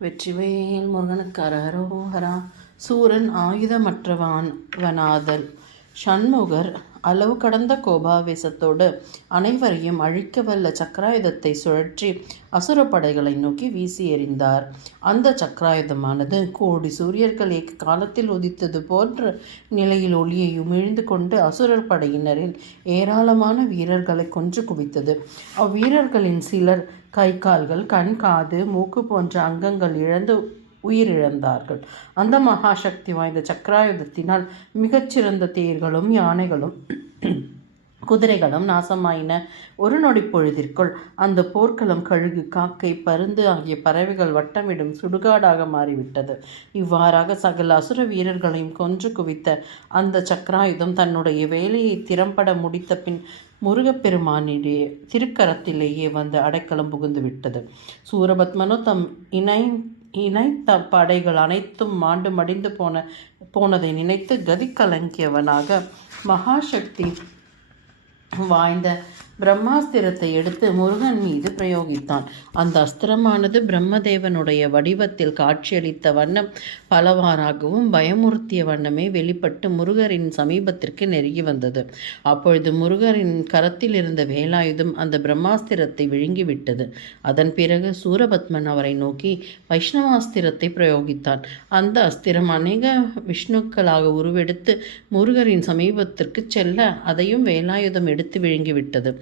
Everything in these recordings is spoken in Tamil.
வெற்றிவேல் முருகனுக்கு அரஹரோஹரா. சூரன் ஆயுதமற்றவனாதல். சண்முகர் அளவு கடந்த கோபாவேசத்தோடு அனைவரையும் அழிக்க வல்ல சக்கராயுதத்தை சுழற்றி அசுரப்படைகளை நோக்கி வீசி எறிந்தார். அந்த சக்கராயுதமானது கோடி சூரியர்கள் ஏக காலத்தில் உதித்தது போன்ற நிலையில் ஒளியை உமிழ்ந்து கொண்டு அசுரர் படையினரில் ஏராளமான வீரர்களை கொன்று குவித்தது. அவ்வீரர்களின் சிலர் கை கால்கள், கண், காது, மூக்கு போன்ற அங்கங்கள் இழந்து உயிரிழந்தார்கள். அந்த மகாசக்தி வாய்ந்த சக்கராயுதத்தினால் மிகச்சிறந்த தேர்களும் யானைகளும் குதிரைகளும் நாசமாயின. ஒரு நொடி பொழுதிற்குள் அந்த போர்க்களம் கழுகு, காக்கை, பருந்து ஆகிய பறவைகள் வட்டமிடும் சுடுகாடாக மாறிவிட்டது. இவ்வாறாக சகல அசுர வீரர்களையும் கொன்று குவித்த அந்த சக்கராயுதம் தன்னுடைய வேலையை திறம்பட முடித்த பின் முருகப்பெருமானிடைய திருக்கரத்திலேயே வந்து அடைக்கலம் புகுந்து விட்டது. சூரபத்மனோ தம் இணைத்த படைகள் அனைத்தும் மாண்டு மடிந்து போனதை நினைத்து கதி கலங்கியவனாக மகாசக்தி வாய்ந்த பிரம்மாஸ்திரத்தை எடுத்து முருகன் மீது பிரயோகித்தான். அந்த அஸ்திரமானது பிரம்மதேவனுடைய வடிவத்தில் காட்சியளித்த வண்ணம் பலவாறாகவும் பயமுறுத்திய வண்ணமே வெளிப்பட்டு முருகரின் சமீபத்திற்கு நெருங்கி வந்தது. அப்பொழுது முருகரின் கரத்தில் இருந்த வேலாயுதம் அந்த பிரம்மாஸ்திரத்தை விழுங்கிவிட்டது. அதன் பிறகு சூரபத்மன் அவரை நோக்கி வைஷ்ணவாஸ்திரத்தை பிரயோகித்தான். அந்த அஸ்திரம் அநேக விஷ்ணுக்களாக உருவெடுத்து முருகரின் சமீபத்திற்கு செல்ல அதையும் வேலாயுதம் எடுத்து விழுங்கிவிட்டது.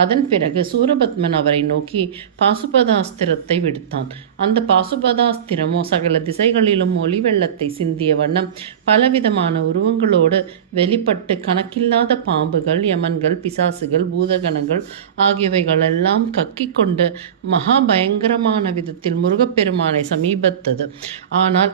அதன் பிறகு சூரபத்மன் அவரை நோக்கி பாசுபதாஸ்திரத்தை விடுத்தான். அந்த பாசுபதாஸ்திரமோ சகல திசைகளிலும் ஒளி வெள்ளத்தை சிந்திய வண்ணம் பலவிதமான உருவங்களோடு வெளிப்பட்டு கணக்கில்லாத பாம்புகள், யமன்கள், பிசாசுகள், பூதகணங்கள் ஆகியவைகளெல்லாம் கக்கிக் கொண்டு மகா பயங்கரமான விதத்தில் முருகப்பெருமானை சமீபத்தது. ஆனால்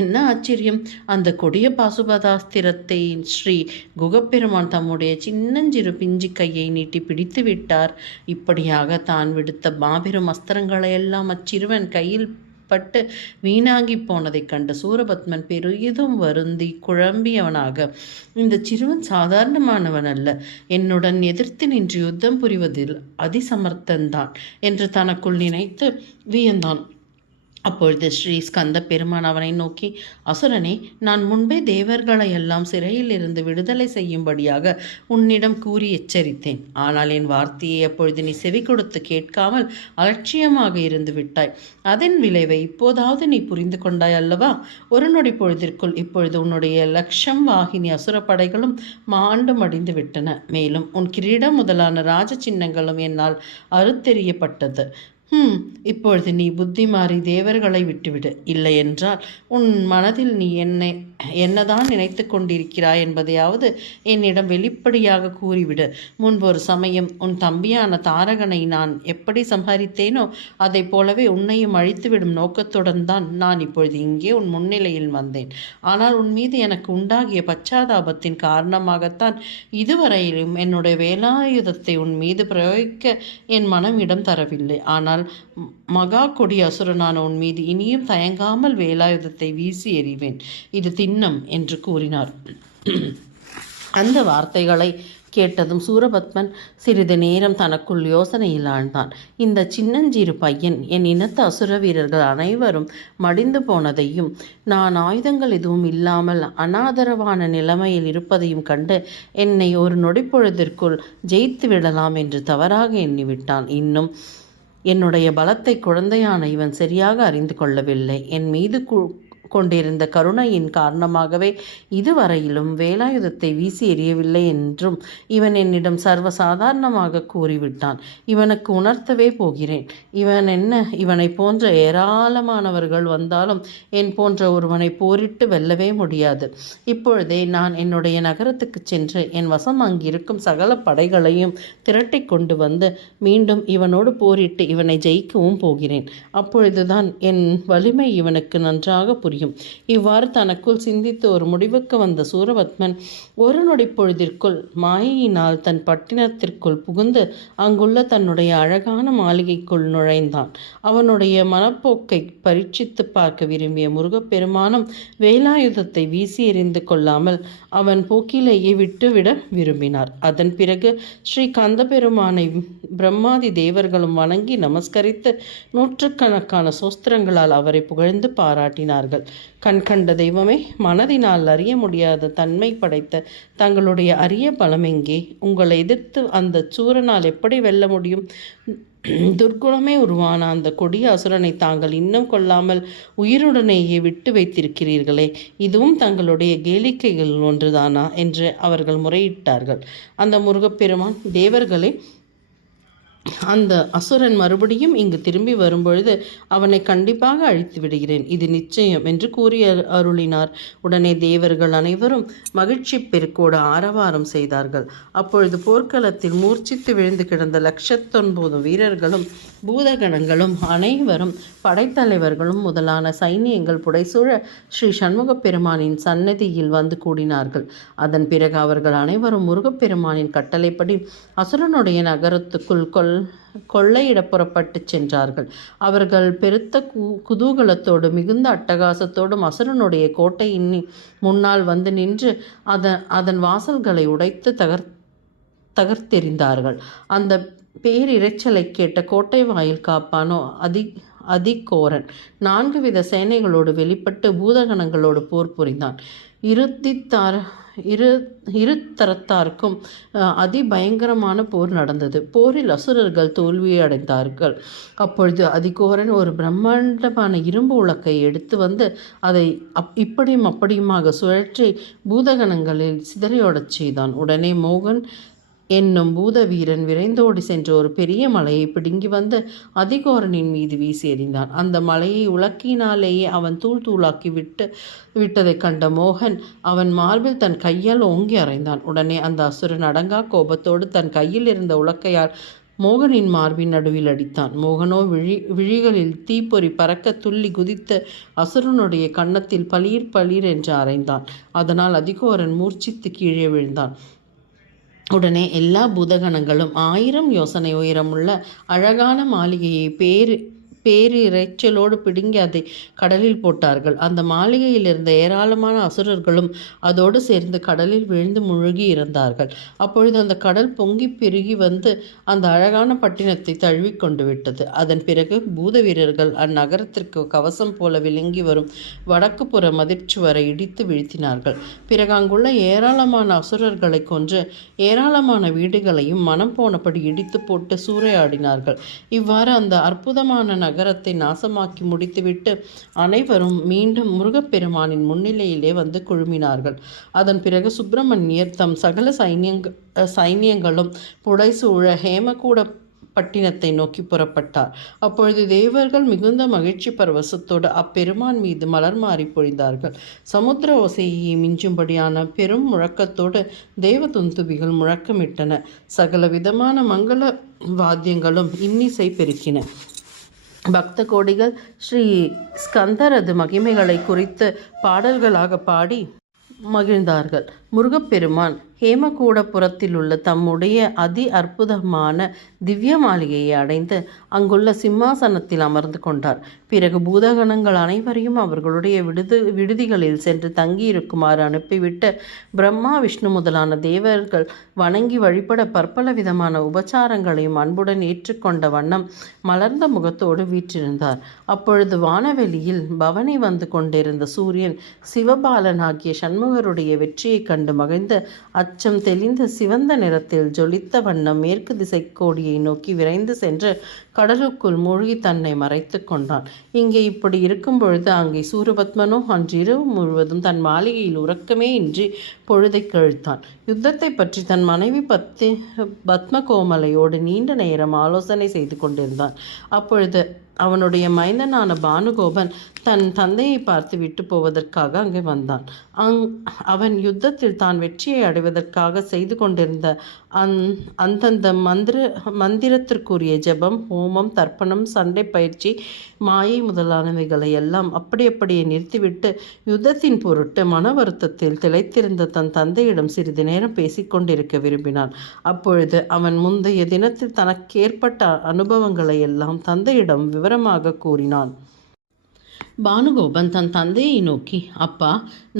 என்ன ஆச்சரியம்! அந்த கொடிய பாசுபதாஸ்திரத்தை ஸ்ரீ குகப்பெருமான் தம்முடைய சின்னஞ்சிறு பிஞ்சு கையை நீட்டி பிடித்து விட்டார். இப்படியாக தான் விடுத்த மாபெரும் அஸ்திரங்களையெல்லாம் அச்சிறுவன் கையில் பட்டு வீணாகி போனதைக் கண்ட சூரபத்மன் பெரிதும் வருந்தி குழம்பியவனாக, இந்த சிறுவன் சாதாரணமானவன் அல்ல, என்னுடன் எதிர்த்து நின்று யுத்தம் புரிவதில் அதிசமர்த்தன்தான் என்று தனக்குள் நினைத்து வியந்தான். அப்பொழுது ஸ்ரீ ஸ்கந்த பெருமான் அவனை நோக்கி, அசுரனே, நான் முன்பே தேவர்களை எல்லாம் சிறையில் இருந்து விடுதலை செய்யும்படியாக உன்னிடம் கூறி எச்சரித்தேன். ஆனால் என் வார்த்தையை அப்பொழுது நீ செவி கொடுத்து கேட்காமல் அலட்சியமாக இருந்து விட்டாய். அதன் விளைவை இப்போதாவது நீ புரிந்து கொண்டாய் அல்லவா? ஒரு நொடி பொழுதிற்குள் இப்பொழுது உன்னுடைய லட்சம் வாகினி அசுரப்படைகளும் மாண்டு மடிந்து விட்டன. மேலும் உன் கிரீடம் முதலான ராஜ சின்னங்களும் என்னால் அறுத்தெறியப்பட்டது. இப்பொழுது நீ புத்தி மாறி தேவர்களை விட்டுவிடு. இல்லை என்றால் உன் மனதில் நீ என்னதான் நினைத்து கொண்டிருக்கிறாய் என்பதையாவது என்னிடம் வெளிப்படையாக கூறிவிடு. முன்பொரு சமயம் உன் தம்பியான தாரகனை நான் எப்படி சம்ஹரித்தேனோ அதை போலவே உன்னையும் அழித்துவிடும் நோக்கத்துடன் தான் நான் இப்பொழுது இங்கே உன் முன்னிலையில் வந்தேன். ஆனால் உன் மீது எனக்கு உண்டாகிய பச்சாதாபத்தின் காரணமாகத்தான் இதுவரையிலும் என்னுடைய வேலாயுதத்தை உன் மீது பிரயோகிக்க என் மனம் இடம் தரவில்லை. ஆனால் மகா கொடி அசுரனான உன் மீது இனியும் தயங்காமல் வேலாயுதத்தை வீசி எறிவேன். இது திண்ணம் என்று கூறினார். அந்த வார்த்தைகளை கேட்டதும் சூரபத்மன் சிறிது நேரம் தனக்குள் யோசனையில் ஆழ்ந்தான். இந்த சின்னஞ்சிறு பையன் என் இனத்து அசுர வீரர்கள் அனைவரும் மடிந்து போனதையும் நான் ஆயுதங்கள் எதுவும் இல்லாமல் அனாதரவான நிலைமையில் இருப்பதையும் கண்டு என்னை ஒரு நொடிப்பொழுதிற்குள் ஜெயித்து விடலாம் என்று தவறாக எண்ணிவிட்டான். இன்னும் என்னுடைய பலத்தை குழந்தையான இவன் சரியாக அறிந்து கொள்ளவில்லை. என் மீது கொண்டிருந்த கருணையின் காரணமாகவே இதுவரையிலும் வேலாயுதத்தை வீசி எறியவில்லை என்றும் இவன் என்னிடம் சர்வசாதாரணமாக கூறிவிட்டான். இவனுக்கு உணர்த்தவே போகிறேன். இவனை போன்ற ஏராளமானவர்கள் வந்தாலும் என் போன்ற ஒருவனை போரிட்டு வெல்லவே முடியாது. இப்பொழுதே நான் என்னுடைய நகரத்துக்கு சென்று என் வசம் அங்கிருக்கும் சகல படைகளையும் திரட்டி கொண்டு வந்து மீண்டும் இவனோடு போரிட்டு இவனை ஜெயிக்கவும் போகிறேன். அப்பொழுதுதான் என் வலிமை இவனுக்கு நன்றாக புரியும். முடியும்? இவ்வாறு தனக்குள் சிந்தித்து ஒரு முடிவுக்கு வந்த சூரபத்மன் ஒரு நொடி பொழுதிற்குள் மாயையினால் தன் பட்டினத்திற்குள் புகுந்து அங்குள்ள தன்னுடைய அழகான மாளிகைக்குள் நுழைந்தான். அவனுடைய மனப்போக்கை பரீட்சித்து பார்க்க விரும்பிய முருகப்பெருமானும் வேலாயுதத்தை வீசி எறிந்து கொள்ளாமல் அவன் போக்கிலேயே விட்டுவிட விரும்பினார். அதன் பிறகு ஸ்ரீ கந்த பெருமானை பிரம்மாதி தேவர்களும் வணங்கி நமஸ்கரித்து நூற்றுக்கணக்கான சோஸ்திரங்களால் அவரை புகழ்ந்து பாராட்டினார்கள். கண்கண்ட தெய்வமே, மனதினால் அறிய முடியாத தன்மை படைத்த தங்களுடைய அரிய பலமெங்கே? உங்களை எதிர்த்து அந்த சூரனால் எப்படி வெல்ல முடியும்? துர்குணமே உருவான அந்த கொடிய அசுரனை தாங்கள் இன்னும் கொள்ளாமல் உயிருடனேயே விட்டு வைத்திருக்கிறீர்களே, இதுவும் தங்களுடைய கேளிக்கைகள் ஒன்றுதானா என்று அவர்கள் முறையிட்டார்கள். அந்த முருகப்பெருமான், தேவர்களே, அந்த அசுரன் மறுபடியும் இங்கு திரும்பி வரும்பொழுது அவனை கண்டிப்பாக அழித்து விடுகிறேன், இது நிச்சயம் என்று கூறி அருளினார். உடனே தேவர்கள் அனைவரும் மகிழ்ச்சி பெருக்கோடு ஆரவாரம் செய்தார்கள். அப்பொழுது போர்க்களத்தில் மூர்ச்சித்து விழுந்து கிடந்த 1,09,000 வீரர்களும் பூதகணங்களும் அனைவரும் படைத்தலைவர்களும் முதலான சைனியங்கள் புடைசூழ ஸ்ரீ சண்முகப் பெருமானின் சன்னதியில் வந்து கூடினார்கள். அதன் பிறகு அவர்கள் அனைவரும் முருகப்பெருமானின் கட்டளைப்படி அசுரனுடைய நகரத்துக்குள் கொள்ளையிட புறப்பட்டு சென்றார்கள். அவர்கள் பெருத்த குதூகலத்தோடு மிகுந்த அட்டகாசத்தோடும் அசுரனுடைய கோட்டையின் முன்னால் வந்து நின்று அதன் வாசல்களை உடைத்து தகர்த்தெறிந்தார்கள். அந்த பேரிரைச்சலை கேட்ட கோட்டை வாயில் காப்பானோ அதிகோரன் 4 வித சேனைகளோடு வெளிப்பட்டு பூதகணங்களோடு போர் புரிந்தான். இரு தரத்தாருக்கும் அதிபயங்கரமான போர் நடந்தது. போரில் அசுரர்கள் தோல்வியடைந்தார்கள். அப்பொழுது அதிகோரன் ஒரு பிரம்மாண்டமான இரும்பு உலக்கை எடுத்து வந்து அதை இப்படியும் அப்படியுமாக சுழற்றி பூதகணங்களில் சிதறியோடச் செய்தான். உடனே மோகன் என்னும் பூத வீரன் விரைந்தோடி சென்று ஒரு பெரிய மலையை பிடுங்கி வந்து அதிகோரனின் மீது வீசி எறிந்தான். அந்த மலையை உலக்கினாலேயே அவன் தூள் தூளாக்கி விட்டதைக் கண்ட மோகன் அவன் மார்பில் தன் கையால் ஓங்கி அறைந்தான். உடனே அந்த அசுரன் அடங்கா கோபத்தோடு தன் கையில் இருந்த உலக்கையால் மோகனின் மார்பின் நடுவில் அடித்தான். மோகனோ விழிகளில் தீப்பொறி பறக்க துள்ளி குதித்து அசுரனுடைய கன்னத்தில் பளீர் பளீர் என்று அறைந்தான். அதனால் அதிகோரன் மூர்ச்சித்து கீழே விழுந்தான். உடனே எல்லா பூதகணங்களும் 1000 யோசனை உயரமுள்ள அழகான மாளிகையை பேரிரைச்சலோடு பிடுங்கி அதை கடலில் போட்டார்கள். அந்த மாளிகையில் இருந்த ஏராளமான அசுரர்களும் அதோடு சேர்ந்து கடலில் விழுந்து முழுகி இறந்தார்கள். அப்பொழுது அந்த கடல் பொங்கி பெருகி வந்து அந்த அழகான பட்டினத்தை தழுவி கொண்டு விட்டது. அதன் பிறகு பூத வீரர்கள் அந்நகரத்திற்கு கவசம் போல விளங்கி வரும் வடக்கு புற மதிர்ச்சுவரை இடித்து வீழ்த்தினார்கள். பிறகு அங்குள்ள ஏராளமான அசுரர்களை கொன்று ஏராளமான வீடுகளையும் மனம் போனபடி இடித்து போட்டு சூறையாடினார்கள். இவ்வாறு அந்த அற்புதமான நகரத்தை நாசமாக்கி முடித்துவிட்டு அனைவரும் மீண்டும் முருகப்பெருமானின் முன்னிலையிலே வந்து குழுமினார்கள். அதன் பிறகு சுப்பிரமணியர் தம் சகல சைனியங்களும் புடைசூழ ஹேமகூட பட்டினத்தை நோக்கி புறப்பட்டார். அப்பொழுது தேவர்கள் மிகுந்த மகிழ்ச்சி பரவசத்தோடு அப்பெருமான் மீது மலர் மாறி பொழிந்தார்கள். சமுத்திர ஓசையை மிஞ்சும்படியான பெரும் முழக்கத்தோடு தேவ துந்துபிகள் முழக்கமிட்டன. சகல விதமான மங்கள வாத்தியங்களும் இன்னிசை பெருக்கின. பக்த கோடிகள் ஸ்ரீ ஸ்கந்தரது மகிமைகளை குறித்து பாடல்களாக பாடி மகிழ்ந்தார்கள். முருகப்பெருமான் ஹேமகூடபுரத்தில் உள்ள தம்முடைய அதி அற்புதமான திவ்ய மாளிகையை அடைந்து அங்குள்ள சிம்மாசனத்தில் அமர்ந்து கொண்டார். பிறகு பூதகணங்கள் அனைவரையும் அவர்களுடைய விடுதிகளில் சென்று தங்கியிருக்குமாறு அனுப்பிவிட்டு பிரம்மா விஷ்ணு முதலான தேவர்கள் வணங்கி வழிபட பற்பல விதமான உபச்சாரங்களையும் அன்புடன் ஏற்றுக்கொண்ட வண்ணம் மலர்ந்த முகத்தோடு வீற்றிருந்தார். அப்பொழுது வானவெளியில் பவனி வந்து கொண்டிருந்த சூரியன் சிவபாலனாகிய சண்முகருடைய வெற்றியை கண்டு மகிழ்ந்து அச்சம் தெளிந்த சிவந்த நிறத்தில் ஜொலித்த வண்ணம் மேற்கு திசை கோடியை நோக்கி விரைந்து சென்று கடலுக்குள் மூழ்கி தன்னை மறைத்து கொண்டான். இங்கே இப்படி இருக்கும் பொழுது அங்கே சூரபத்மனோ அன்றிரவு முழுவதும் தன் மாளிகையில் உறக்கமே இன்றி பொழுதை கழித்தான். யுத்தத்தை பற்றி தன் மனைவி பத்ம கோமலையோடு நீண்ட நேரம் ஆலோசனை செய்து கொண்டிருந்தான். அப்பொழுது அவனுடைய மைந்தனான பானுகோபன் தன் தந்தையை பார்த்து விட்டு போவதற்காக அங்கே வந்தான். அவன் யுத்தத்தில் தான் வெற்றியை அடைவதற்காக செய்து கொண்டிருந்த அந்தந்த மந்திரத்திற்குரிய ஜெபம், ஹோமம், தர்ப்பணம், சண்டை பயிற்சி, மாயை முதலானவைகளை எல்லாம் அப்படியே நிறுத்திவிட்டு யுத்தத்தின் பொருட்டு மன வருத்தத்தில் திளைத்திருந்த தன் தந்தையிடம் சிறிது நேரம் பேசிக்கொண்டிருக்க விரும்பினான். அப்பொழுது அவன் முந்தைய தினத்தில் தனக்கு ஏற்பட்ட அனுபவங்களை எல்லாம் தந்தையிடம் விவரமாக கூறினான். பானுகோபன் தன் தந்தையை நோக்கி, அப்பா,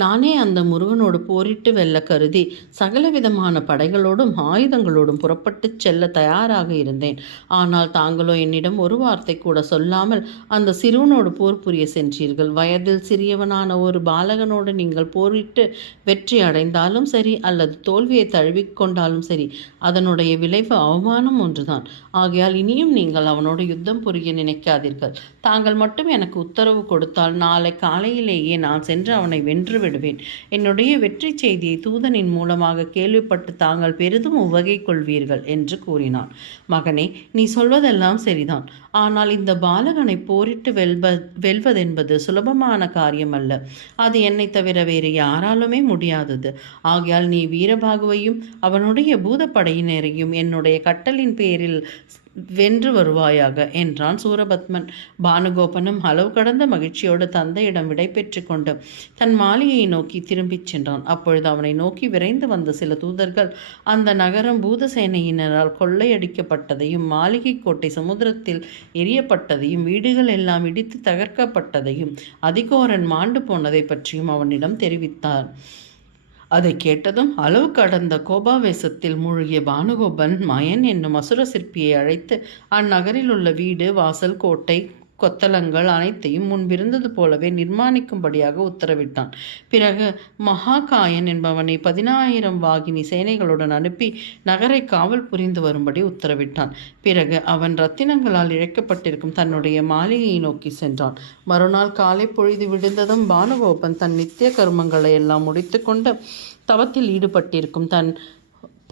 நானே அந்த முருகனோடு போரிட்டு வெல்ல கருதி சகலவிதமான படைகளோடும் ஆயுதங்களோடும் புறப்பட்டு செல்ல தயாராக இருந்தேன். ஆனால் தாங்களோ என்னிடம் ஒரு வார்த்தை கூட சொல்லாமல் அந்த சிறுவனோடு போர் புரிய சென்றீர்கள். வயதில் சிறியவனான ஒரு பாலகனோடு நீங்கள் போரிட்டு வெற்றி அடைந்தாலும் சரி அல்லது தோல்வியை தழுவிக்கொண்டாலும் சரி, அதனுடைய விளைவு அவமானம் ஒன்றுதான். ஆகையால் இனியும் நீங்கள் அவனோடு யுத்தம் புரிய நினைக்காதீர்கள். தாங்கள் மட்டும் எனக்கு உத்தரவு கொடுத்தால் நாளை காலையிலேயே நான் சென்று அவனை வென்று விடுவேன். என்னுடைய வெற்றி செய்தியை தூதனின் மூலமாக கேள்விப்பட்டு தாங்கள் பெரிதும் உவகை கொள்வீர்கள் என்று கூறினான். மகனே, நீ சொல்வதெல்லாம் சரிதான். ஆனால் இந்த பாலகனை போரிட்டு வெல்வதென்பது சுலபமான காரியம் அல்ல. அது என்னை தவிர வேறு யாராலுமே முடியாதது. ஆகையால் நீ வீரபாகுவையும் அவனுடைய பூதப்படையினரையும் என்னுடைய கட்டளின் பேரில் வென்று வருவாயாக என்றான் சூரபத்மன். பானுகோபனும் அளவு கடந்த மகிழ்ச்சியோடு தந்தையிடம் விடை பெற்று கொண்டு தன் மாளிகையை நோக்கி திரும்பிச் சென்றான். அப்பொழுது அவனை நோக்கி விரைந்து வந்த சில தூதர்கள் அந்த நகரம் பூதசேனையினரால் கொள்ளையடிக்கப்பட்டதையும், மாளிகை கோட்டை சமுத்திரத்தில் எரியப்பட்டதையும், வீடுகள் எல்லாம் இடித்து தகர்க்கப்பட்டதையும், அதிகோரன் மாண்டு போனதை பற்றியும் அவனிடம் தெரிவித்தார். அதை கேட்டதும் அளவு கடந்த கோபாவேசத்தில் மூழ்கிய பானுகோபன் மயன் என்னும் அசுர சிற்பியை அழைத்து அந்நகரில் உள்ள வீடு, வாசல், கோட்டை, கொத்தளங்கள் அனைத்தையும் முன்பிருந்தது போலவே நிர்மாணிக்கும்படியாக உத்தரவிட்டான். பிறகு மகாகாயன் என்பவனை 10,000 வாகினி சேனைகளுடன் அனுப்பி நகரை காவல் புரிந்து வரும்படி உத்தரவிட்டான். பிறகு அவன் இரத்தினங்களால் இழைக்கப்பட்டிருக்கும் தன்னுடைய மாளிகையை நோக்கி சென்றான். மறுநாள் காலை பொழுது விழுந்ததும் பானுகோபன் தன் நித்திய கர்மங்களை எல்லாம் முடித்து கொண்டு தவத்தில் ஈடுபட்டிருக்கும் தன்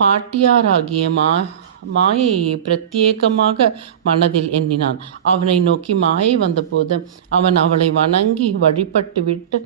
பாட்டியாராகிய மாயையை பிரத்யேகமாக மனதில் எண்ணினான். அவனை நோக்கி மாயை வந்தபோது அவன் அவளை வணங்கி வழிபட்டுவிட்டு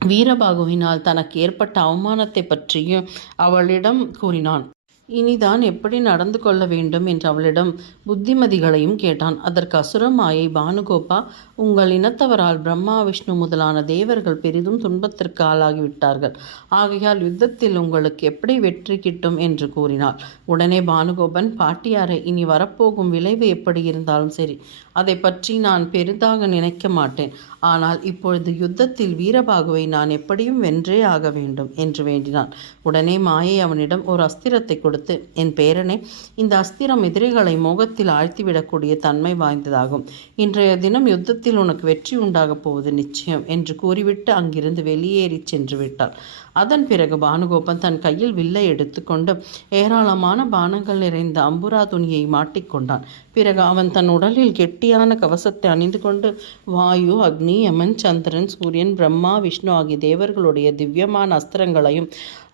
வீரபாகுவினால் தனக்கு ஏற்பட்ட அவமானத்தை பற்றியும் அவளிடம் கூறினான். இனிதான் எப்படி நடந்து கொள்ள வேண்டும் என்று அவளிடம் புத்திமதிகளையும் கேட்டான். அதற்கு அசுரமாயை, பானுகோபா, உங்கள் இனத்தவரால் பிரம்மா, விஷ்ணு முதலான தேவர்கள் பெரிதும் துன்பத்திற்கு ஆளாகிவிட்டார்கள். ஆகையால் யுத்தத்தில் உங்களுக்கு எப்படி வெற்றி கிட்டும் என்று கூறினாள். உடனே பானுகோபன், பாட்டியாரை, இனி வரப்போகும் விளைவு எப்படி இருந்தாலும் சரி, அதை பற்றி நான் பெரிதாக நினைக்க மாட்டேன். ஆனால் இப்பொழுது யுத்தத்தில் வீரபாகுவை நான் எப்படியும் வென்றே ஆக வேண்டும் என்று வேண்டினான். உடனே மாயை அவனிடம் ஒரு அஸ்திரத்தை கொடுத்து, என் பேரனே, இந்த அஸ்திரம் எதிரிகளை மோகத்தில் ஆழ்த்திவிடக்கூடிய தன்மை வாய்ந்ததாகும். இன்றைய தினம் யுத்தத்தில் உனக்கு வெற்றி உண்டாகப் போவது நிச்சயம் என்று கூறிவிட்டு அங்கிருந்து வெளியேறி சென்று விட்டாள். அதன் பிறகு பானுகோபன் தன் கையில் வில்லை எடுத்துக்கொண்டு ஏராளமான பானங்கள் நிறைந்த அம்புரா துணியை மாட்டிக்கொண்டான். பிறகு அவன் தன் உடலில் கெட்டியான கவசத்தை அணிந்து கொண்டு வாயு, அக்னி, யமன், சந்திரன், சூரியன், பிரம்மா, விஷ்ணு ஆகிய தேவர்களுடைய திவ்யமான அஸ்திரங்களையும்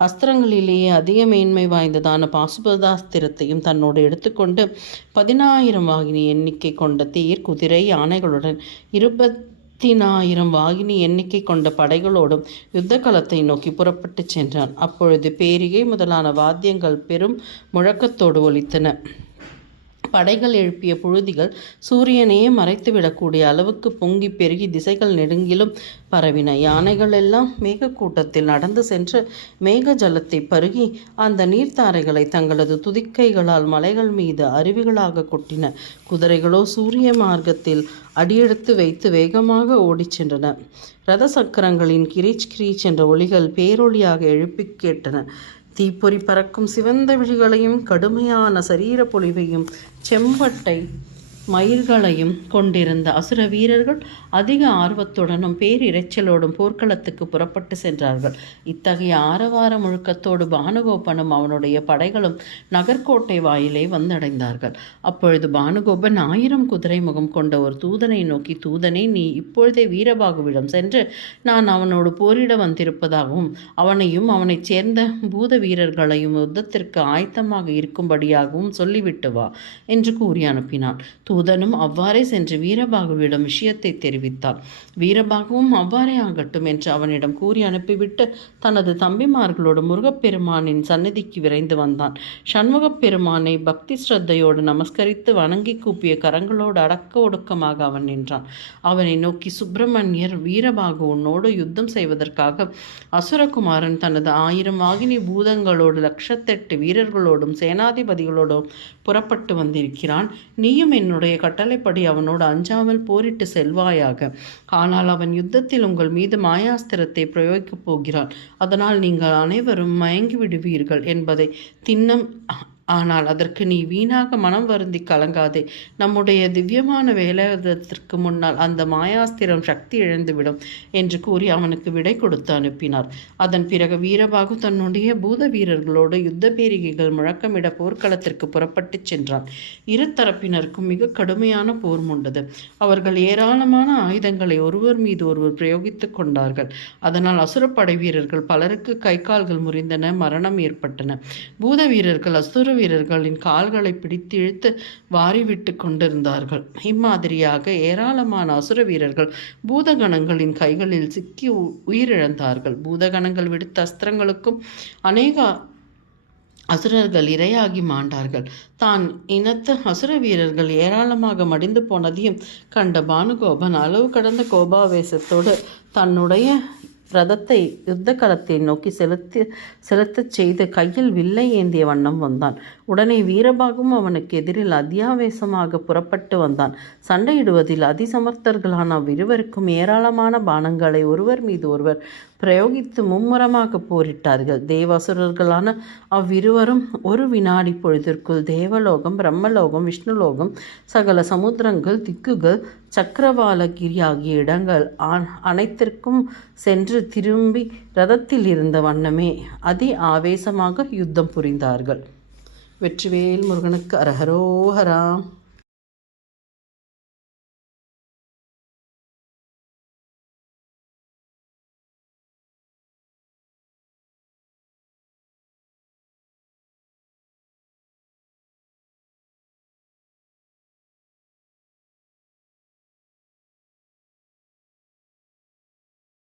அஸ்திரங்களிலேயே அதிக மேன்மை வாய்ந்ததான பாசுபதாஸ்திரத்தையும் தன்னோடு எடுத்துக்கொண்டு 10,000 வாகினி எண்ணிக்கை கொண்ட தேர், குதிரை, யானைகளுடன் 20,000 வாகினி எண்ணிக்கை கொண்ட படைகளோடும் யுத்த களத்தை நோக்கி புறப்பட்டு சென்றான். அப்பொழுது பேரிகை முதலான வாத்தியங்கள் பெரும் முழக்கத்தோடு ஒலித்தன. படைகள் எழுப்பிய புழுதிகள் சூரியனையே மறைத்துவிடக்கூடிய அளவுக்கு பொங்கி பெருகி திசைகள் நெடுங்கிலும் பரவின. யானைகள் எல்லாம் மேகக்கூட்டத்தில் நடந்து சென்று மேக ஜலத்தை பருகி அந்த நீர்த்தாரைகளை தங்களது துதிக்கைகளால் மலைகள் மீது அருவிகளாக கொட்டின. குதிரைகளோ சூரிய மார்க்கத்தில் அடியெடுத்து வைத்து வேகமாக ஓடிச் சென்றன. இரத சக்கரங்களின் கிரீச் கிரீச் என்ற ஒலிகள் பேரொலியாக எழுப்பி கேட்டன. தீப்பொறி பறக்கும் சிவந்த விழிகளையும் கடுமையான சரீர பொலிவையும் செம்பட்டை மயிர்களையும் கொண்டிருந்த அசுர வீரர்கள் அதிக ஆர்வத்துடனும் பேரிரைச்சலோடும் போர்க்களத்துக்கு புறப்பட்டு சென்றார்கள். இத்தகைய ஆரவார முழுக்கத்தோடு பானுகோபனும் அவனுடைய படைகளும் நகர்கோட்டை வாயிலே வந்தடைந்தார்கள். அப்பொழுது பானுகோபன் 1000 குதிரை முகம் கொண்ட ஒரு தூதனை நோக்கி, தூதனே, நீ இப்பொழுதே வீரபாகுவிடம் சென்று நான் அவனோடு போரிட வந்திருப்பதாகவும் அவனையும் அவனைச் சேர்ந்த பூத வீரர்களையும் யுத்தத்திற்கு ஆயத்தமாக இருக்கும்படியாகவும் சொல்லிவிட்டு வா என்று கூறி அனுப்பினான். தூதனும் அவ்வாறே சென்று வீரபாகுவிடம் விஷயத்தை தெரிவித்தான். வீரபாகுவும் அவ்வாறே ஆகட்டும் என்று அவனிடம் கூறி அனுப்பிவிட்டு தனது தம்பிமார்களோடு முருகப்பெருமானின் சந்நிதிக்கு விரைந்து வந்தான். சண்முகப் பெருமானை பக்தி ஸ்ரத்தையோடு நமஸ்கரித்து வணங்கி கூப்பிய கரங்களோடு அடக்க ஒடுக்கமாக அவன் நின்றான். அவனை நோக்கி, சுப்பிரமணியர் வீரபாகுவனோடு யுத்தம் செய்வதற்காக அசுரகுமாரன் தனது 1000 வாகினி பூதங்களோடு 1,08 வீரர்களோடும் சேனாதிபதிகளோடும் புறப்பட்டு வந்திருக்கிறான். நீயும் என்னுடைய கட்டளைப்படி அவனோடு அஞ்சாமல் போரிட்டு செல்வாயாக. ஆனால் அவன் யுத்தத்தில் உங்கள் மீது மாயாஸ்திரத்தை பிரயோகிக்கப் போகிறான். அதனால் நீங்கள் அனைவரும் மயங்கி விடுவீர்கள் என்பதை திண்ணம். ஆனால் அதற்கு நீ வீணாக மனம் வருந்தி கலங்காதே. நம்முடைய திவ்யமான வேலாயுதத்திற்கு முன்னால் அந்த மாயாஸ்திரம் சக்தி இழந்துவிடும் என்று கூறி அவனுக்கு விடை கொடுத்து அனுப்பினார். அதன் பிறகு வீரபாகு தன்னுடைய பூத வீரர்களோடு யுத்த பேரிகைகள் முழக்கமிட போர்க்களத்திற்கு புறப்பட்டு சென்றான். இரு தரப்பினருக்கும் மிக கடுமையான போர் மூண்டது. அவர்கள் ஏராளமான ஆயுதங்களை ஒருவர் மீது ஒருவர் பிரயோகித்துக் கொண்டார்கள். அதனால் அசுரப்படை வீரர்கள் பலருக்கு கை கால்கள் முறிந்தன, மரணம் ஏற்பட்டன. பூத வீரர்கள் அசுர வீரர்களின் கால்களை பிடித்து இழுத்து வாரிவிட்டு கொண்டிருந்தார்கள். இம்மாதிரியாக ஏராளமான அசுர வீரர்கள் பூதகணங்களின் கைகளில் சிக்கி உயிரிழந்தார்கள். பூதகணங்கள் விடுத்த அஸ்திரங்களுக்கும் அநேக அசுரர்கள் இரையாகி மாண்டார்கள். தான் இனத்த அசுர வீரர்கள் ஏராளமாக மடிந்து போனதையும் கண்ட பானுகோபன் அளவு கடந்த கோபாவேசத்தோடு தன்னுடைய ரதத்தை யுத்த களத்தை நோக்கி செலுத்தச் செய்து கையில் வில்லை ஏந்திய வண்ணம் வந்தான். உடனே வீரபாகும் அவனுக்கு எதிரில் அத்தியாவேசமாக புறப்பட்டு வந்தான். சண்டையிடுவதில் அதிசமர்த்தர்களான அவ்விருவருக்கும் ஏராளமான பானங்களை ஒருவர் மீது ஒருவர் பிரயோகித்து மும்முரமாக போரிட்டார்கள். தேவாசுரர்களான அவ்விருவரும் ஒரு வினாடி பொழுதிற்குள் தேவலோகம், பிரம்மலோகம், விஷ்ணுலோகம், சகல சமுத்திரங்கள், திக்குகள், சக்கரவாலகிரி ஆகிய இடங்கள் அனைத்திற்கும் சென்று திரும்பி ரதத்தில் இருந்த வண்ணமே அதி ஆவேசமாக யுத்தம் புரிந்தார்கள். வெற்றிவேல் முருகனுக்கு அரஹரோஹரா.